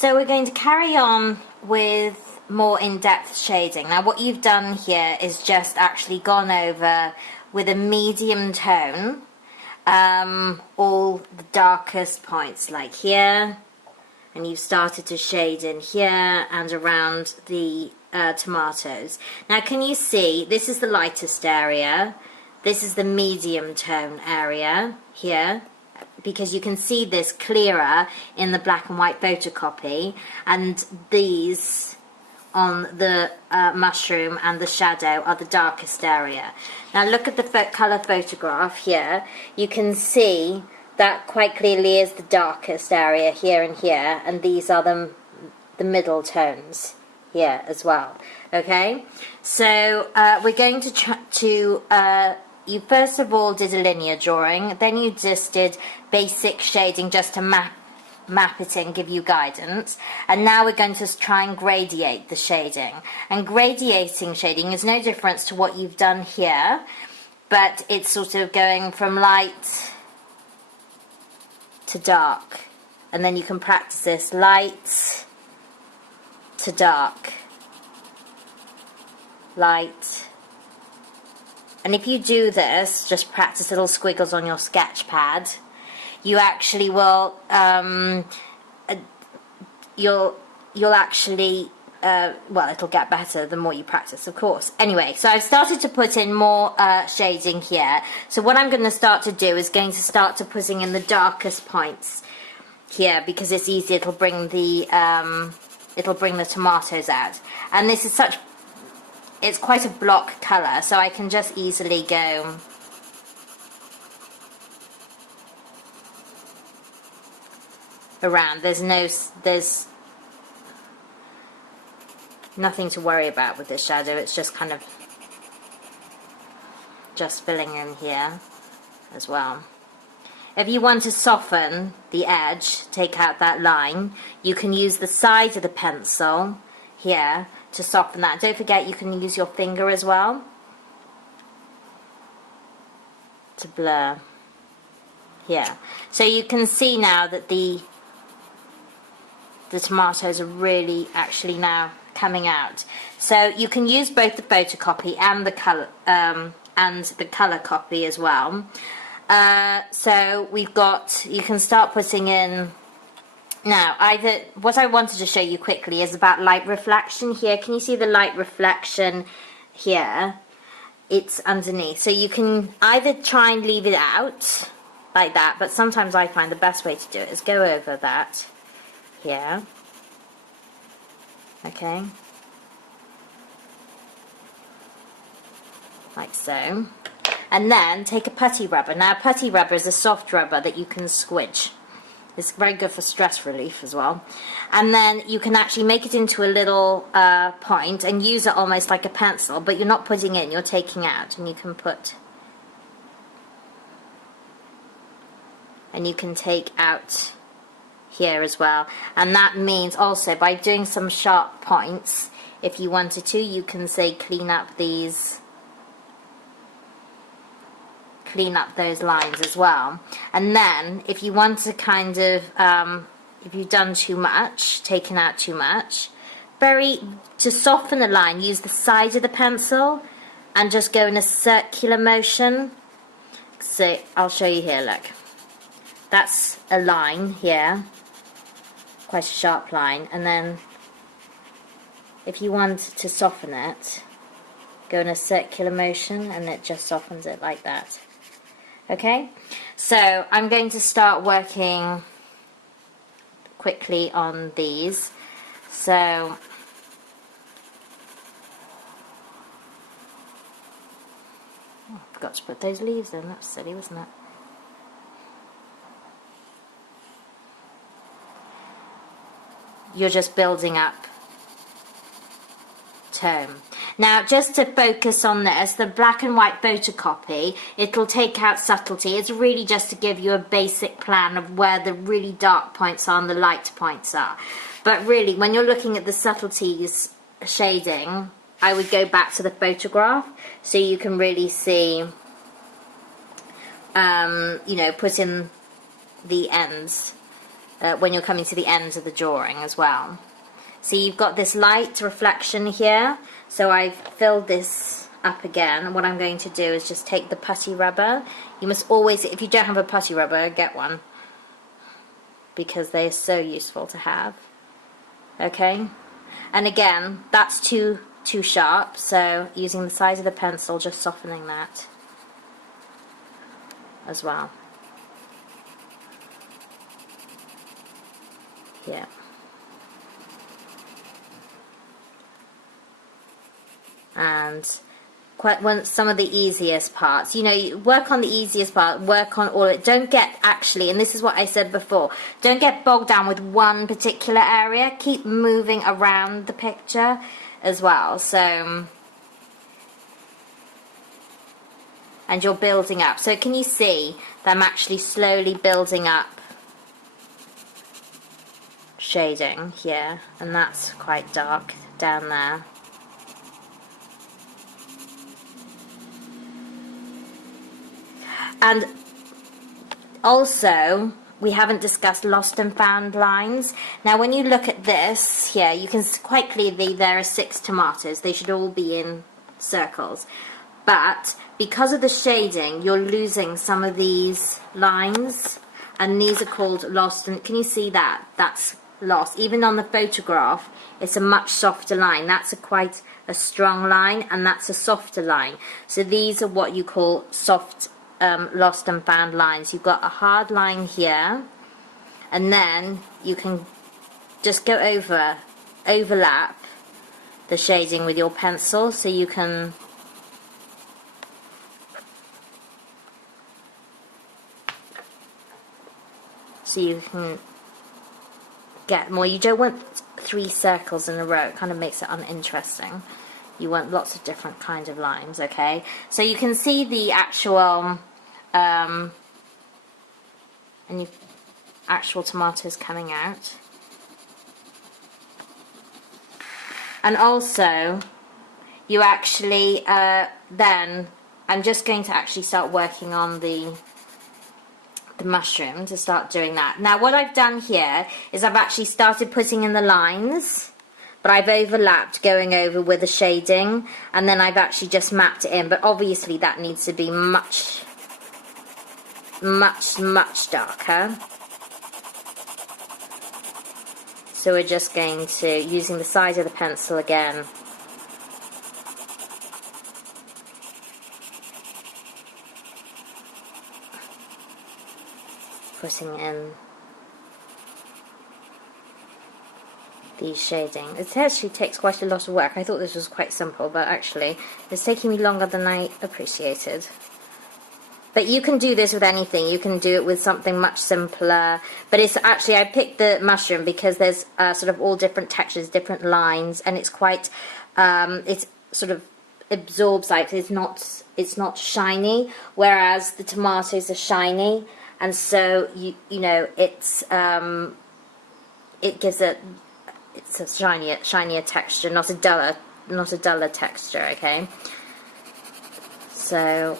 So we're going to carry on with more in-depth shading. Now what you've done here is just actually gone over with a medium tone all the darkest points, like here, and you've started to shade in here and around the tomatoes. Now can you see, this is the lightest area, this is the medium tone area here, because you can see this clearer in the black and white photocopy, and these on the mushroom and the shadow are the darkest area. Now look at the colour photograph here. You can see that quite clearly is the darkest area here and here, and these are the middle tones here as well. Okay, so we're going to try to you first of all did a linear drawing, then you just did basic shading just to map it in, give you guidance, and now we're going to try and gradiate the shading. And gradiating shading is no difference to what you've done here, but it's sort of going from light to dark, and then you can practice this light to dark, light. And if you do this, just practice little squiggles on your sketch pad, you actually will you'll actually well, it'll get better the more you practice, of course. Anyway, so I've started to put in more shading here. So what I'm going to start to do is going to start to putting in the darkest points here, because it's easy. It'll bring the tomatoes out, and this is such, it's quite a block colour, so I can just easily go around. There's nothing to worry about with this shadow. It's just kind of just filling in here as well. If you want to soften the edge, take out that line, you can use the side of the pencil here to soften that. Don't forget you can use your finger as well to blur here. So you can see now that the tomatoes are really actually now coming out. So you can use both the photocopy and the color copy as well. So we've got, you can start putting in now. Either what I wanted to show you quickly is about light reflection here. Can you see the light reflection here? It's underneath, so you can either try and leave it out like that, but sometimes I find the best way to do it is go over that here. Okay, like so, and then take a putty rubber. Now putty rubber is a soft rubber that you can squidge. It's very good for stress relief as well. And then you can actually make it into a little point and use it almost like a pencil, but you're not putting in, you're taking out, and you can put, and you can take out here as well. And that means also by doing some sharp points, if you wanted to, you can say clean up these, clean up those lines as well. And then if you want to kind of if you've done too much, taken out too much, to soften a line, use the side of the pencil and just go in a circular motion. So I'll show you here, look, that's a line here, quite a sharp line, and then if you want to soften it, go in a circular motion and it just softens it like that. Okay, so I'm going to start working quickly on these. So I forgot to put those leaves in, that's silly, wasn't it? You're just building up tone. Now just to focus on this, the black and white photocopy, it'll take out subtlety. It's really just to give you a basic plan of where the really dark points are and the light points are. But really, when you're looking at the subtleties shading, I would go back to the photograph so you can really see, you know, put in the ends when you're coming to the ends of the drawing as well. So you've got this light reflection here, so I've filled this up again, and what I'm going to do is just take the putty rubber. You must always, if you don't have a putty rubber, get one, because they're so useful to have. Okay, and again, that's too sharp, so using the size of the pencil, just softening that as well. Yeah. And some of the easiest parts, you know, you work on the easiest part, work on all of it. Don't get, actually, and this is what I said before, don't get bogged down with one particular area. Keep moving around the picture as well. So, and you're building up. So can you see that I'm actually slowly building up shading here, and that's quite dark down there. And also, we haven't discussed lost and found lines. Now, when you look at this here, you can quite clearly there are 6 tomatoes. They should all be in circles. But because of the shading, you're losing some of these lines, and these are called lost. And can you see that? That's lost. Even on the photograph, it's a much softer line. That's quite a strong line, and that's a softer line. So these are what you call soft lost and found lines. You've got a hard line here, and then you can just go overlap the shading with your pencil, so you can get more. You don't want 3 circles in a row, it kind of makes it uninteresting. You want lots of different kinds of lines, okay? So you can see the actual and actual tomatoes coming out. And also, you actually, then, I'm just going to actually start working on the mushroom to start doing that. Now, what I've done here is I've actually started putting in the lines, but I've overlapped going over with the shading, and then I've actually just mapped it in, but obviously that needs to be much darker. So we're just going to, using the size of the pencil again, putting in the shading. It actually takes quite a lot of work. I thought this was quite simple, but actually it's taking me longer than I appreciated. But you can do this with anything. You can do it with something much simpler. But it's actually, I picked the mushroom because there's sort of all different textures, different lines, and it's quite, it's sort of absorbs light. It's not shiny, whereas the tomatoes are shiny, and so you know it's it gives it's a shinier texture, not a duller texture. Okay, so.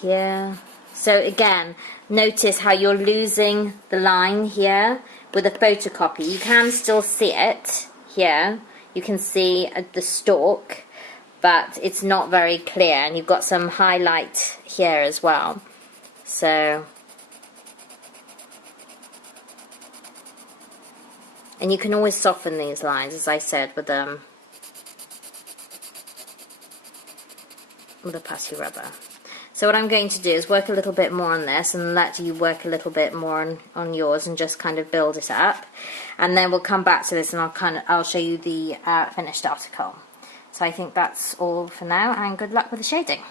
Here. So again, notice how you're losing the line here with a photocopy. You can still see it here. You can see the stalk, but it's not very clear, and you've got some highlight here as well. So, and you can always soften these lines, as I said, with a putty rubber. So what I'm going to do is work a little bit more on this and let you work a little bit more on yours and just kind of build it up. And then we'll come back to this and I'll show you the finished article. So I think that's all for now, and good luck with the shading.